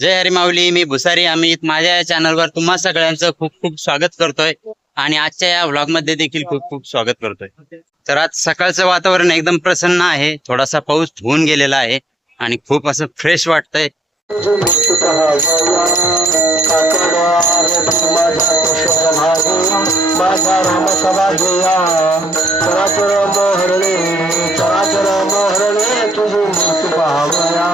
जय हरी माऊली. मी भुसारी अमित. माझ्या या चॅनलवर तुम्हा सगळ्यांचं खूप खूप स्वागत करतोय आणि आजच्या या व्लॉग मध्ये देखील खूप खूप स्वागत करतोय. तर आज सकाळचं वातावरण एकदम प्रसन्न आहे. थोडासा पाऊस होऊन गेलेला आहे आणि खूप असं फ्रेश वाटतंय. माझा राम सभा घेया चराचर मोहरणे चराचर मोहरणे तुझी मूर्ती पाहावया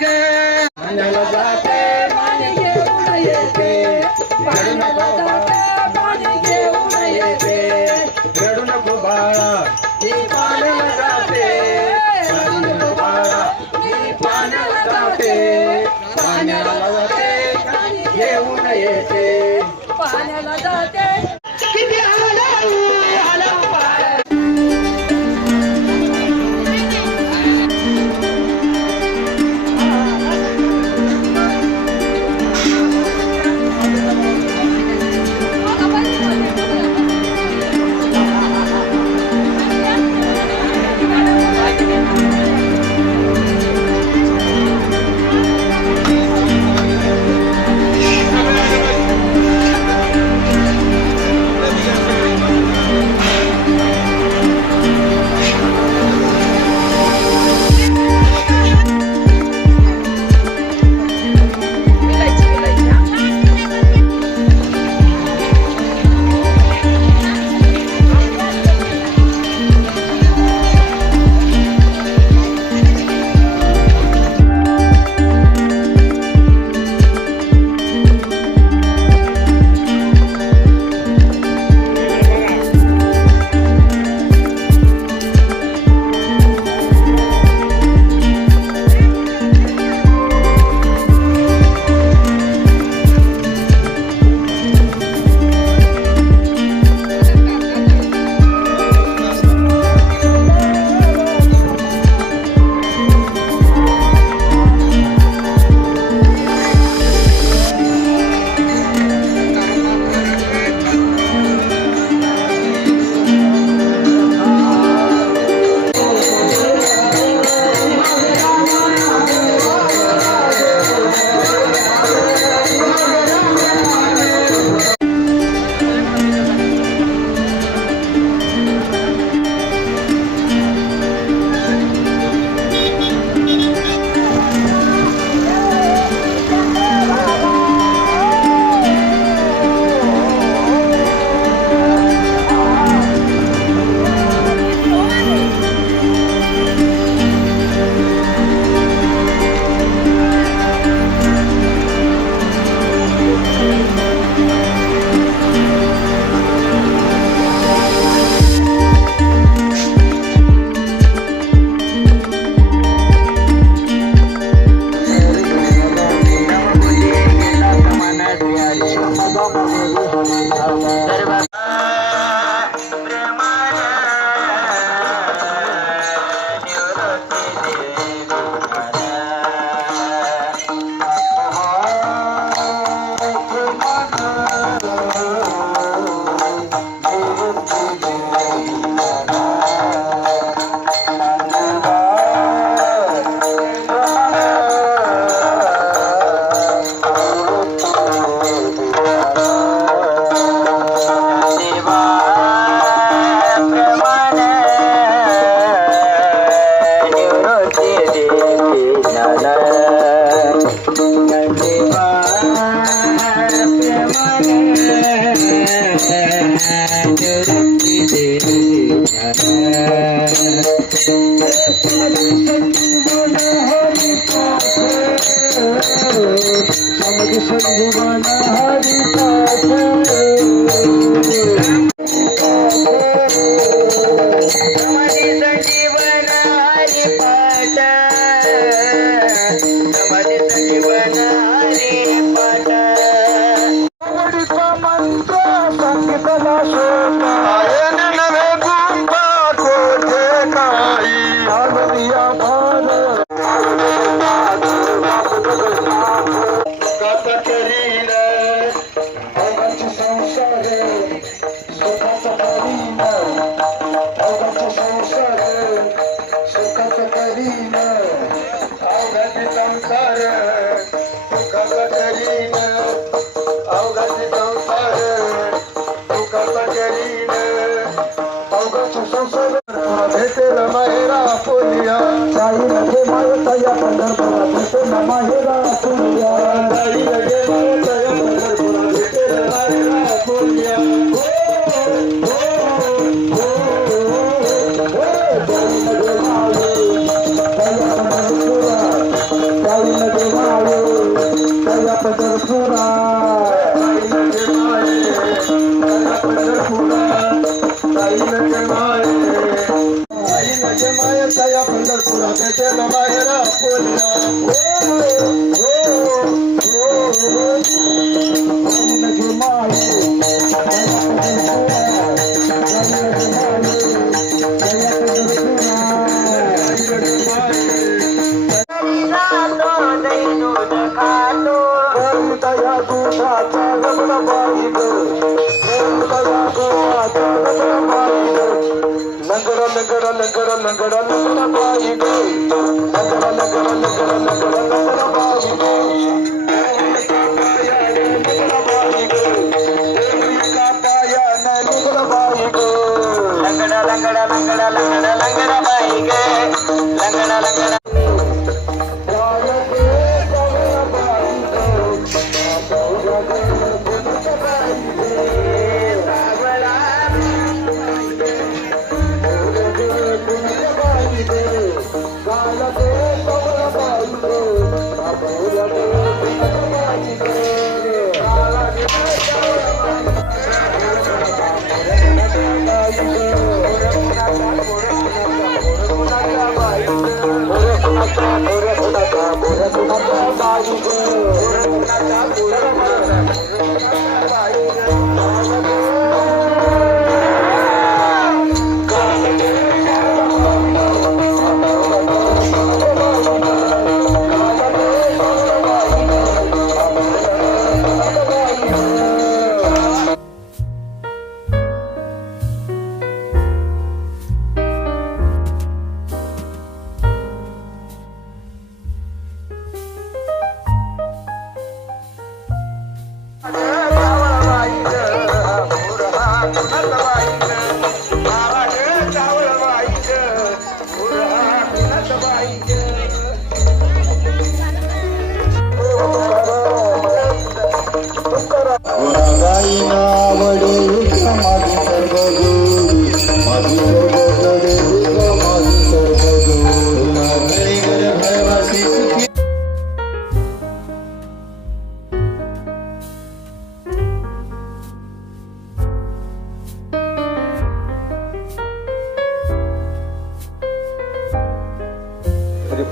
गे पाण्याला जाते पाणी घेऊन येते पाण्याला जाते पाणी घेऊन येते रडू नको बाळा ती पाण्याला जाते रडू नको बाळा ती पाण्याला जाते पाण्याला जाते घेऊन येते पाण्याला जाते किती आला पाय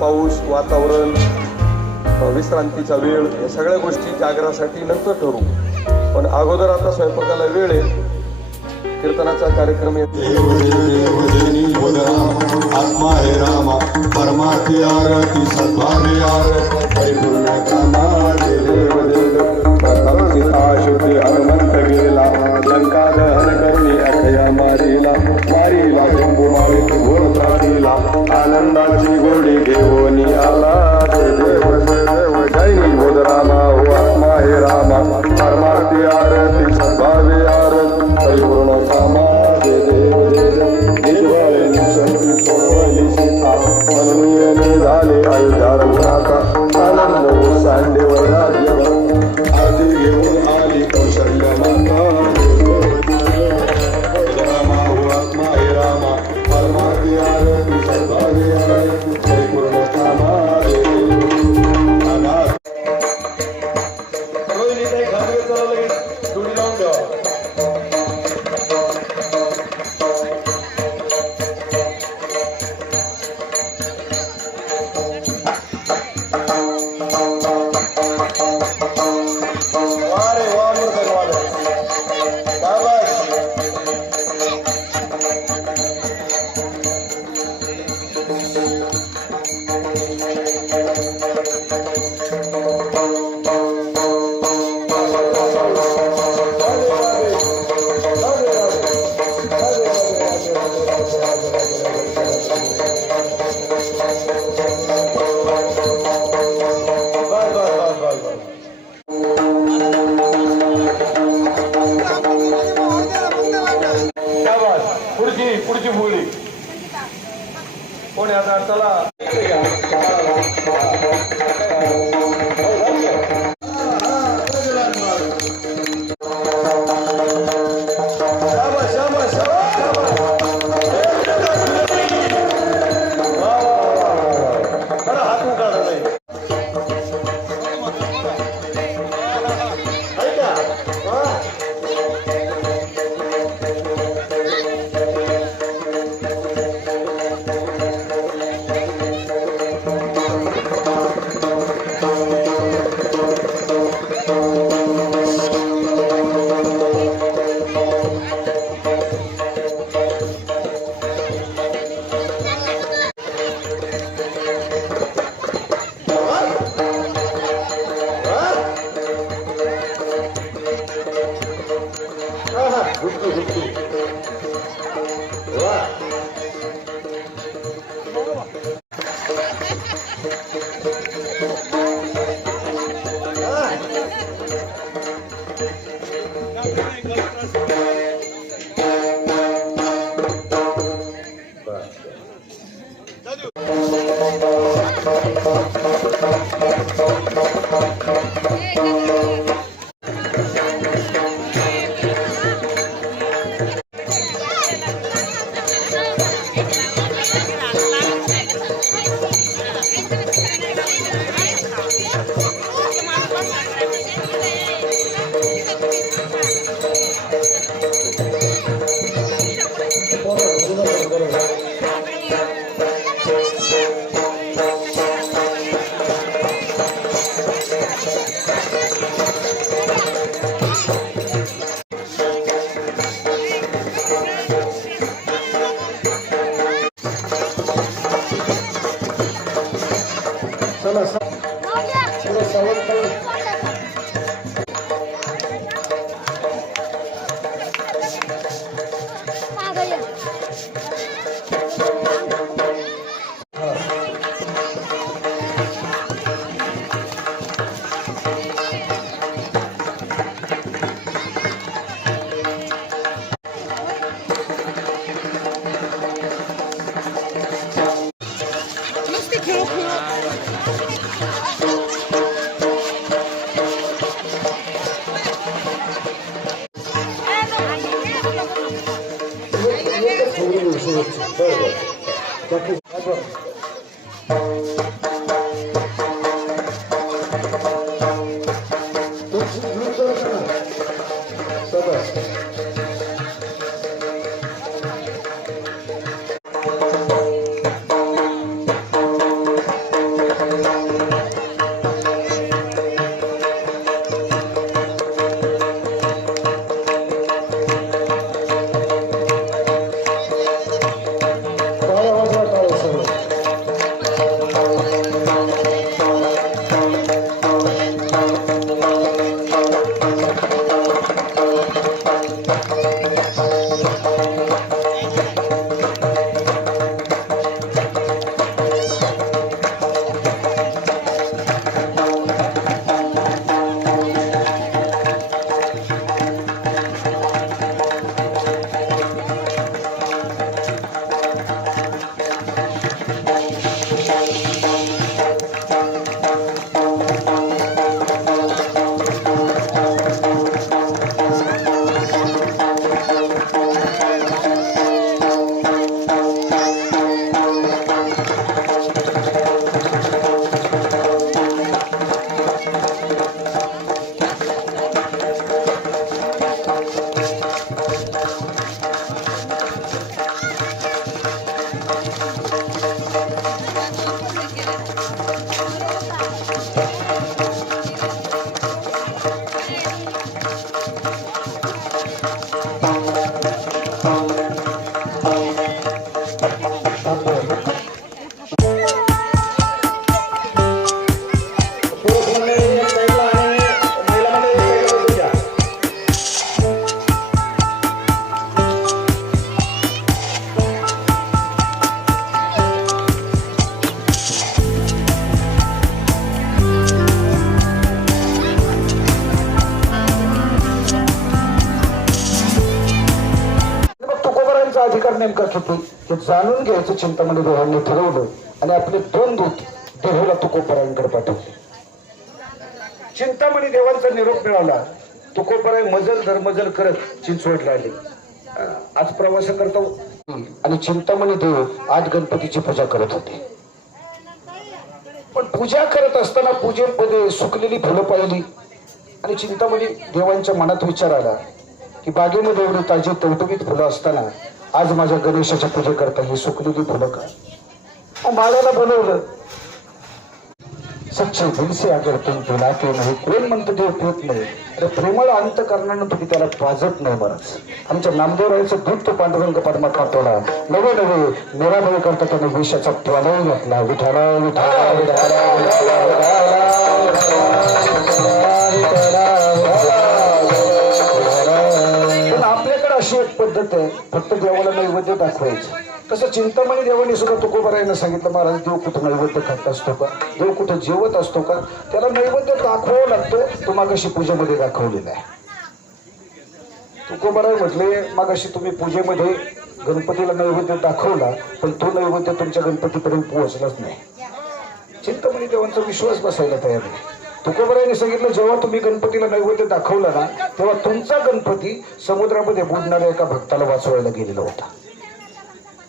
पाऊस, वातावरण, विश्रांतीचा वेळ या सगळ्या गोष्टी जागरासाठी नंतर ठरवू. पण अगोदर आता स्वयंपाकाला वेळ आहे. कीर्तनाचा कार्यक्रम आत्मा हे रामा परमार्थी आरती सद्भावी आरती परिपूर्ण कामा देव शुद्धी हनुमंत गेला लंका दहन करणी अखया मारीला शंभू माळीत घोर त्रासीला आनंदाची गोडी घेऊन आला देव जैनी बोध रामा हो आत्मा हे रामा परमार्थी आरती सद्भावी आरती परिपूर्ण कामा झाले अयोध्या रघुनाथा चला चला सावध अधिकार नेमका किती हे जाणून घ्यायचं चिंतामणी देवांनी ठरवलं आणि आपले 2 दूत देहूला तुकोबरायांकडे पाठवले. चिंतामणी देवांचा निरोप मिळाला. तुकोबराय मजल धर्मजल करत चिंचवडला आले. आज प्रवास करतो आणि चिंतामणी देव आज गणपतीची पूजा करत होते. पण पूजा करत असताना पूजेमध्ये सुकलेली फुलं पाहिली आणि चिंतामणी देवांच्या मनात विचार आला की बागेमध्ये एवढी ताजी टवटवीत फुलं असताना आज माझ्या गणेशाच्या पूजेकरता ही सुकलेली फुलं का? माळ्याला बोलवलं. सच्चे दिल से अगर तुम पिलाते नाही, कोण म्हणतो देव पित नाही. अरे प्रेमळ अंतकरणानं तुम्ही त्याला पाजत नाही. बरंच आमच्या नामदेवरायचं दूध तो पांडुरंग पद्मात पाठवला. नवे नवे मेराबळी करता त्याने विषाचा प्यालाही घातला. विठाला विठाला पण आपल्याकडे अशी एक पद्धत आहे, फक्त देवाला नैवेद्य दाखवायचं. तसं चिंतामणी देवाने सुद्धा तुकोबरायांना सांगितलं, महाराज देव कुठं नैवेद्य खात असतो का? देव कुठं जेवत असतो का? त्याला नैवेद्य दाखवावं लागतो. तो मागाशी पूजेमध्ये दाखवलेला आहे. तुकोबराय म्हटले, मागाशी तुम्ही पूजेमध्ये गणपतीला नैवेद्य दाखवला पण तो नैवेद्य तुमच्या गणपतीपर्यंत पोहोचलाच नाही. चिंतामणी देवांचा विश्वास बसायला तयार नाही. तुकोबरायांनी सांगितलं, जेव्हा तुम्ही गणपतीला नैवेद्य दाखवला ना तेव्हा तुमचा गणपती समुद्रामध्ये बुडणाऱ्या एका भक्ताला वाचवायला गेलेला होता.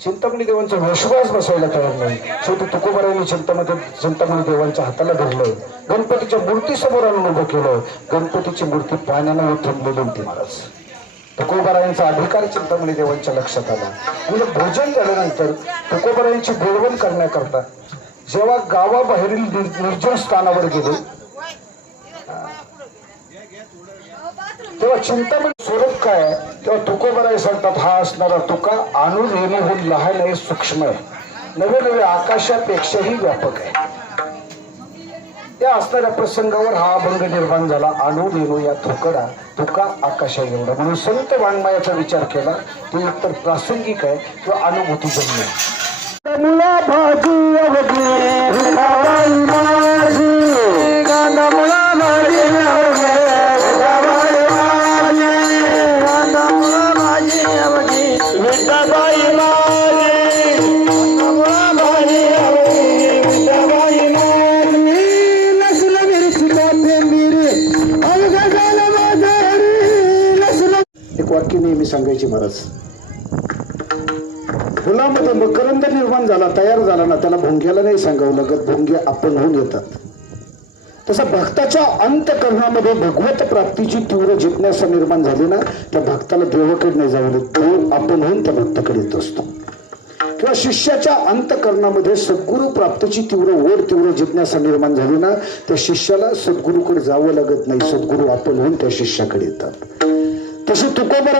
चिंतामणी देवांचा विश्वास बसवायला तयार नाही. शेवटी तुकोबारायांनी चिंतामणी देवांच्या हाताला धरलं, गणपतीच्या मूर्तीसमोर आणून उभं केलं. गणपतीची मूर्ती पाण्यानं उतरलेली होती महाराज. तुकोबारायांचा अधिकार चिंतामणी देवांच्या लक्षात आला. म्हणजे भोजन झाल्यानंतर तुकोबारायांची बोलवण करण्याकरता जेव्हा गावाबाहेरील निर्जन स्थानावर गेले तेव्हा चिंतामणी स्वरूप काय आहे, तेव्हा तुकोबाराय सांगतात हा असणारा तुका अणु रेणूहून लहान आहे, सूक्ष्म आहे, नवे नवे आकाशापेक्षाही व्यापक आहे. त्या असणाऱ्या प्रसंगावर हा अभंग निर्माण झाला. अणु रेणू या तुका आकाशा एवढा. म्हणून संत वाङ्मयाचा विचार केला तो एकतर प्रासंगिक आहे किंवा अनुभूतीजन्य आहे. मुला भाजी अवघी एक वाक्य नेहमी सांगायची महाराज. फुलामध्ये मकरंद निर्माण झाला, तयार झाला ना, त्याला भोंग्याला नाही सांगावं लागत, भोंगे आपण होऊन येतात. तसं भक्ताच्या अंतकरणामध्ये भगवत प्राप्तीची तीव्र जिज्ञासा निर्माण झाली ना, त्या भक्ताला देवाकडे नाही जावं लागत, तो आपण होऊन त्या भक्ताकडे येत असतो. किंवा शिष्याच्या अंतकरणामध्ये सद्गुरु प्राप्तीची तीव्र ओढ, तीव्र जिज्ञासा निर्माण झाली ना, त्या शिष्याला सद्गुरूकडे जावं लागत नाही, सद्गुरू आपण होऊन त्या शिष्याकडे येतात. तशी तुकोबारा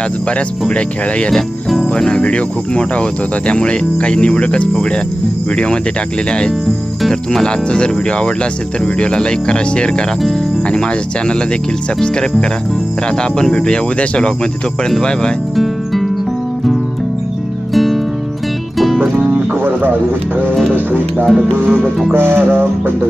आज बऱ्याच फुगड्या खेळल्या गेल्या, पण व्हिडिओ खूप मोठा होत होता, त्यामुळे काही निवडकच फुगड्या व्हिडिओमध्ये टाकलेल्या आहेत. तर तुम्हाला आजचा जर व्हिडिओ आवडला असेल तर व्हिडिओला लाईक करा, शेअर करा आणि माझ्या चॅनलला देखील सबस्क्राईब करा. तर आता आपण भेटूया उद्याच्या व्लॉगमध्ये. तोपर्यंत बाय बाय. वरदा विठ्ठल श्री ज्ञानदेव तुकाराम पंढरी